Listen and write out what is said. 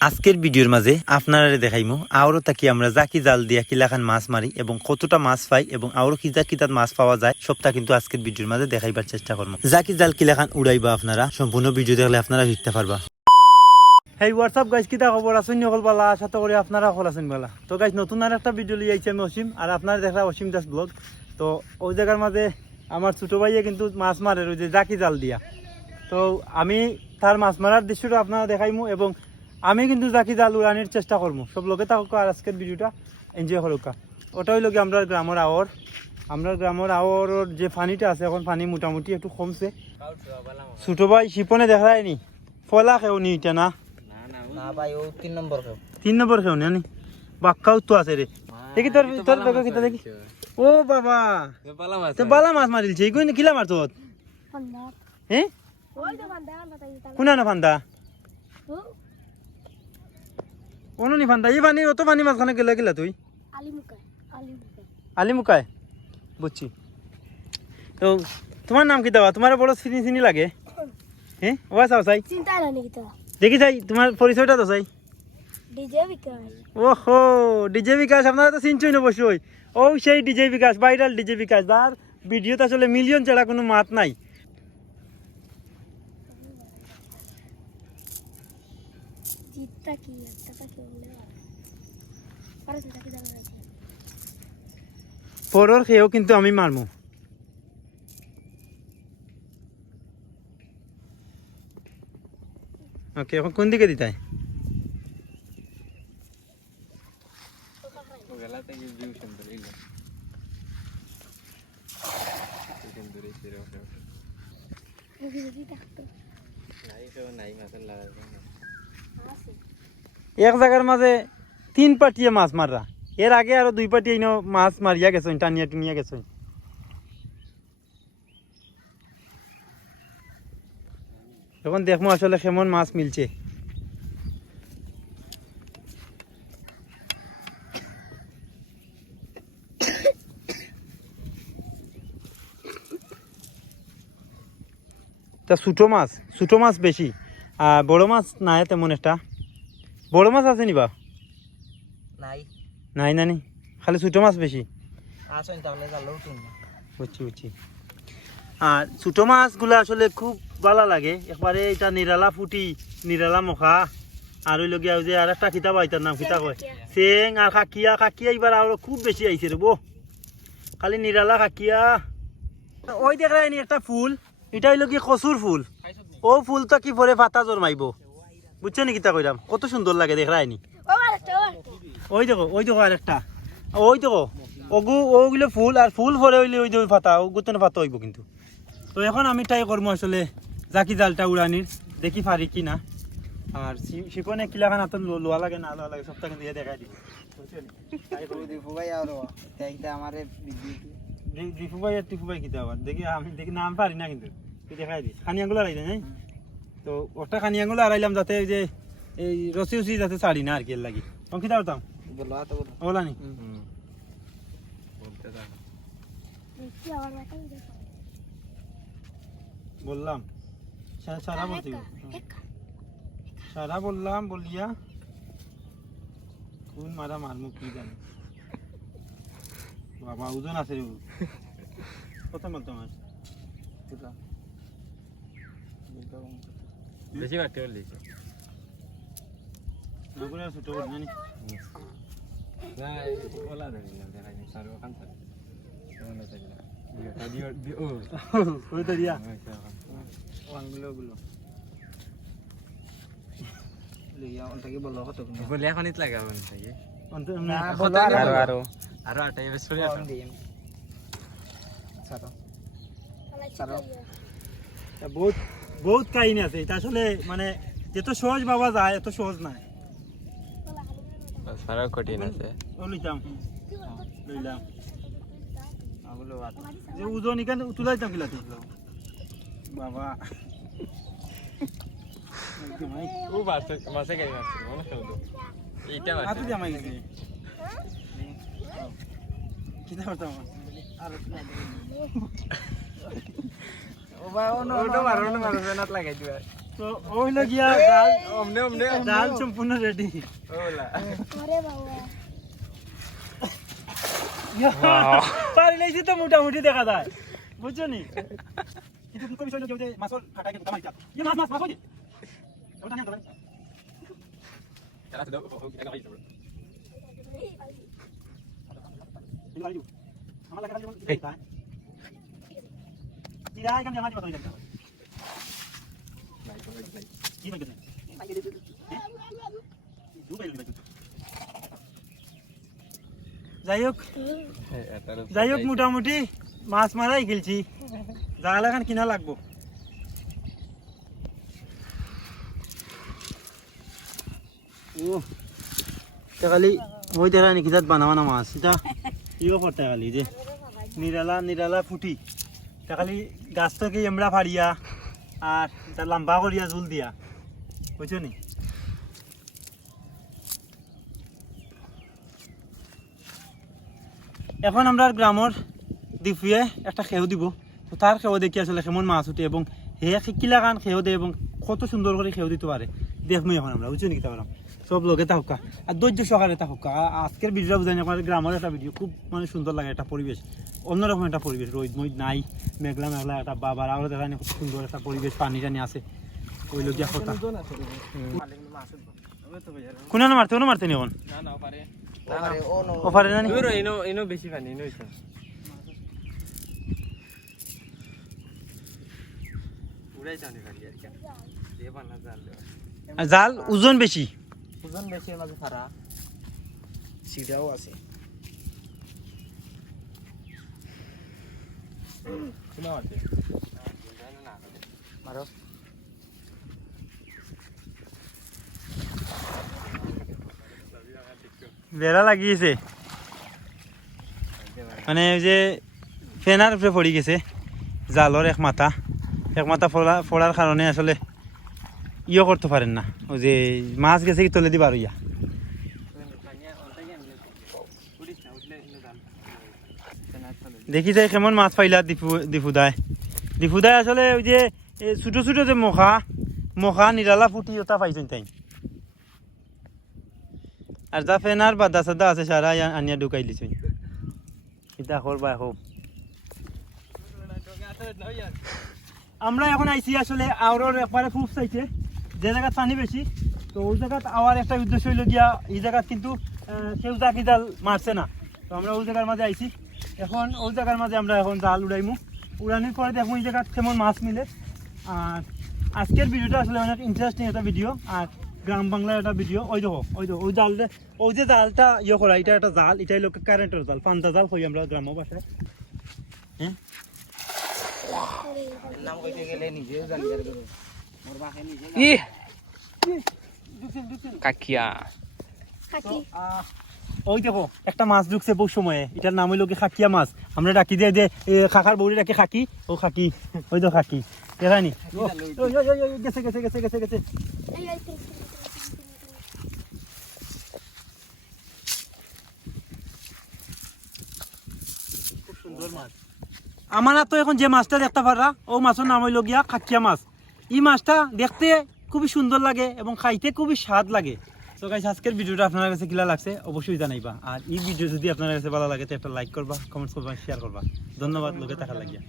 আজকের ভিডিওর মাঝে আপনারা দেখাইমু আরও তাকি আমরা জাকি জাল দিয়া কিলাখান মাছ মারি এবং কতটা মাছ পাই এবং আরও কিতা কিতাত মাছ পাওয়া যায়, সবটা কিন্তু আজকের ভিডিওর মাঝে দেখাইবার চেষ্টা করব জাকি জাল কিলাখান উড়াইবা আপনারা, সম্পূর্ণ ভিডিও দেখলে আপনারা শিখতে পারবা। হেই হোয়াটসঅ্যাপ গাইজ কিতা খবর আছেন? সকল বালা আশা তো করি আপনারা সকল আছেন বালা তো গাইজ নতুন আর একটা ভিডিও লিয়ে আইছি আমি অসীম, আর আপনারা দেখা অসীম দাস ব্লগ তো, ওই জায়গার মাঝে আমার ছোট ভাইয়ে কিন্তু মাছ মারে, ওই যে জাকি জাল দিয়া। তো, আমি তার মাছ মারার দৃশ্যটা আপনারা দেখাইমু এবং আমি কিন্তু যাকি জাল উড়ানির চেষ্টা করব সব লোকে থাকুক আর আজকের ভিডিওটা। এনজয় করুক ওটা হইল কি আমরা গ্রামের আওয়ার আমরা গ্রামের আওয়ার যে পানিটা আছে এখন পানি মোটামুটি একটু কমছে। ছোট ভাই শিপনে দেখা যায়নি ফলা খেও নি এটা না? তিন নম্বর খেও। নি বাক্কাও তো আছে রে। দেখি তোর তোর বেগো কিতা দেখি। ও বাবা! তো বালা মাছ মারিলছে। এই কইন কিলা মারতো. হ্যাঁ. কোনা না ফান্দা কোনো নি ফান্দা এই পানি অত পানি মাঝখানে গেলে গেলা তুই? ali muka. Ali muka. আলি মুকায় বুঝছি। তো তোমার নাম কি দেওয়া তোমার বড় চিনি চিনি লাগে। হ্যাঁ ও চাও চাই. দেখি চাই তোমার পরিচয়টা তো চাই. ওহো ডিজে বিকাশ আপনারা তো চিনছই না বসই ও সেই DJ Bikash viral DJ Bikash. যার ভিডিওতে আসলে মিলিয়ন ছাড়া কোনো মাত নাই। Cita ki, kata পরর খেয়েও কিন্তু আমি মারমু ওকে এখন কোন দিকে. Asik. এক জায়গার মাঝে তিন পাটিয়ে মাছ মাররা। এর আগে আরও দুই পাটি ইনো মাছ মারিয়া গেছেন টানিয়া টুনিয়া গেছেন এখন দেখব আসলে কেমন মাছ মিলছে। তা ছোটো মাছ ছোটো মাছ বেশি, আর বড় মাছ নাই তেমন একটা। বড় মাছ আছে নি বা? নাই। নাই না নি খালি ছোটো মাছ বেশি আসেন তাহলে জালেও বুঝছি বুঝছি। আর ছোটো মাছগুলো আসলে খুব ভালো লাগে। একবারে এটা নিরালা ফুটি নিরালা মখা। আর ওই লগিয়া যে আর একটা কিতাব আইতার নাম কিতা কয় চেং আর খাকিয়া। খাকিয়া এবার আরও খুব বেশি আইছে রে বো। খালি নিরালা খাকিয়া। ওই দেখ রাইনি একটা ফুল। এটা হইল কি কচুর ফুল। ও ফুলটা কি পরে পাতা জন্মাইব বুঝছ নি কিতা কইরাম কত সুন্দর লাগে দেখ রাইনি ওই দেখো ওই দেখো আরেকটা ওই দেখো ওগু ওগুলো ফুল আর ফুল ভরে হইলে ওই যে ওই পাতা ওগু তো পাতা হইব কিন্তু। তো এখন আমি ট্রাই করব আসলে জাকি জালটা উড়ানির দেখি পারি কি না আর শি- শিপনে কিলাখান হাতত লোয়া লাগে না লোয়া লাগে সবটা কিন্তু দেখাই দিব দীপু ভাই আর। আমারে ভাই আর টিফু ভাই কিতা আবার? দেখি আমি দেখি নাম পারি না কিন্তু। দেখাই দি খানিয়াগুলো আড়াই নাই তো ওটা খানিয়াগুলো আড়াইলাম যাতে ওই যে এই রসি উসি যাতে ছাড়ি না আর কি এর লাগি। তখন কিতা করতাম বলো তো বলো ওলা নি Mesti awak বললাম সারা বলতে। সারা বললাম বলিয়া কোন মারা মারমু কি জানি। বাবা ওজন আছে রে। কত বলতো আমার কোথা? বেশি বাড়তে পারলি ছোট বড় জানি বহুত বহুত কাহিনী আছে এটা আসলে মানে যেত সহজ বাবা যায় এত সহজ নাই? সারা কঠিন আছে। ও লিখাম লইলাম ওগুলো যে ওজন এখানে তুলাইতাম কিলা তুই বাবা। ও মাছে মাছে গাই মাছে মনে করো এইটা মাছে জামাই গেছে। কিতা করতাম? আর ও ভাই ও নো মারো না মারো না লাগাই দিবা। তো ওই লাগিয়া জাল অমনে অমনে জাল সম্পূর্ণ রেডি ওলা আরে বাবা পারি লাইছি তো মোটামুটি দেখা যায় বুঝছ নি কিন্তু দুটো বিষয় যে মাছর কাটা কিন্তু মাছ ইয়ে মাছ মাছ মাছ হইছে ওটা নিয়ে ধরেন তারা তো পাইছে এই বাড়ি আমার লাগা যেমন এই তাই ইরা এখানে জানা যাবে তো এটা নাই তো নাই কি মানে দুবাই লই যাই হোক যাই হোক মোটামুটি মাছ মারাই খেলছি। জাল এখন কিনা লাগবো। ও খালি ওই দেখা নাকি তাত বানা বানা মাছ? এটা ইও করতে খালি যে নিরালা নিরালা ফুটি। খালি গাছ থেকে এমড়া ফাড়িয়া। আর তার লম্বা করিয়া জুল দিয়া। বুঝছ নি? এখন আমরা গ্রামর দিফুয়ে একটা খেউ দিব। তো তার খেউ দেখি আসলে কেমন মাছ উঠে এবং হে শিকিলা গান খেউ দেয় এবং কত সুন্দর করে খেউ দিতে পারে। দেখব এখন আমরা, বুঝছ নাকি তারপর সব লোকে থাকা আর ধৈর্য সহকারে থাকা আজকের ভিডিওটা বুঝাই আমার গ্রামের একটা ভিডিও খুব মানে সুন্দর লাগে একটা পরিবেশ। অন্যরকম একটা পরিবেশ রোদ মইদ নাই মেঘলা মেঘলা একটা বাবার আরও দেখা খুব সুন্দর একটা পরিবেশ পানি টানি আছে। ওই লগিয়া কথা। কোনে মারতে কোনো মারতে নি এখন? না না? নো অফারে ইনো বেশি পানি ইনো উড়াই জানি আর কি। জাল জাল ওজন বেশি। ওজন বেশি মাঝে ফারা সিটাও আছে। মারো। বেড়া লাগিয়েছে। মানে ওই যে ফেনার উপরে পড়ে গেছে জালর এক মাথা। এক মাথা ফোড়া ফোড়ার কারণে আসলে ইয়ে করতে পারেন না। ওই যে মাছ গেছে কি তলে দিবার ইয়া। দেখি যাই কেমন মাছ পাইলা দীপু দীপুদায়। দীপুদায় আসলে ওই যে ছোটো ছোটো যে মখা মখা নিরালা ফুটি ওটা পাইছেন তাই। আর যা ফেনার বাদা সাদা আছে সারা আনিয়া ঢুকাই দিছেন। এটা করবা এখন আমরা এখন আইছি আসলে আওরর একবারে খুব চাইছে। যে জায়গাত পানি বেশি, তো ওই জায়গাত আওয়ার একটা উদ্দেশ্য হইল গিয়া এই জায়গাত কিন্তু কেউ জাকি জাল মারছে না। তো আমরা ওই জায়গার মাঝে আইছি। এখন ওই জায়গার মাঝে আমরা এখন জাল উড়াইমু। উড়ানোর পরে দেখব এই জায়গাত কেমন মাছ মিলে। আর আজকের ভিডিওটা আসলে অনেক ইন্টারেস্টিং একটা ভিডিও আর গ্রাম বাংলার একটা ভিডিও ওই দেখো ওই দেখো, ওই জাল ওই যে জালটা ইয়ে করা, এটা একটা জাল এটাই লোক কারেন্টের জাল, পান্তা জাল কই আমরা গ্রাম্য ভাষায়। হ্যাঁ? নাম কইতে গেলে নিজেও জানি ই কাকিয়া ওই দেখো একটা মাছ ঢুকছে বহু সময়ে। এটার নাম হইল কি খাকিয়া মাছ। আমরা ডাকি দিয়ে যে এ, খাকার বউরে ডাকি খাকি। ও খাকি ওই তো খাকি। গেছে গেছে গেছে গেছে গেছে। আমার তো এখন যে মাছটা দেখতে পারা ও মাছের নাম হইল গিয়া খাকিয়া মাছ। এই মাছটা দেখতে খুবই সুন্দর লাগে এবং খাইতে খুবই স্বাদ লাগে। তো গাইস আজকের ভিডিওটা আপনার কাছে কিলা লাগছে, অবশ্যই জানাইবা। আর এই ভিডিও যদি আপনার কাছে ভালো লাগে, তো একটা লাইক করবা কমেন্টস করবা শেয়ার করবা। ধন্যবাদ, লোকে দেখা লাগিয়া।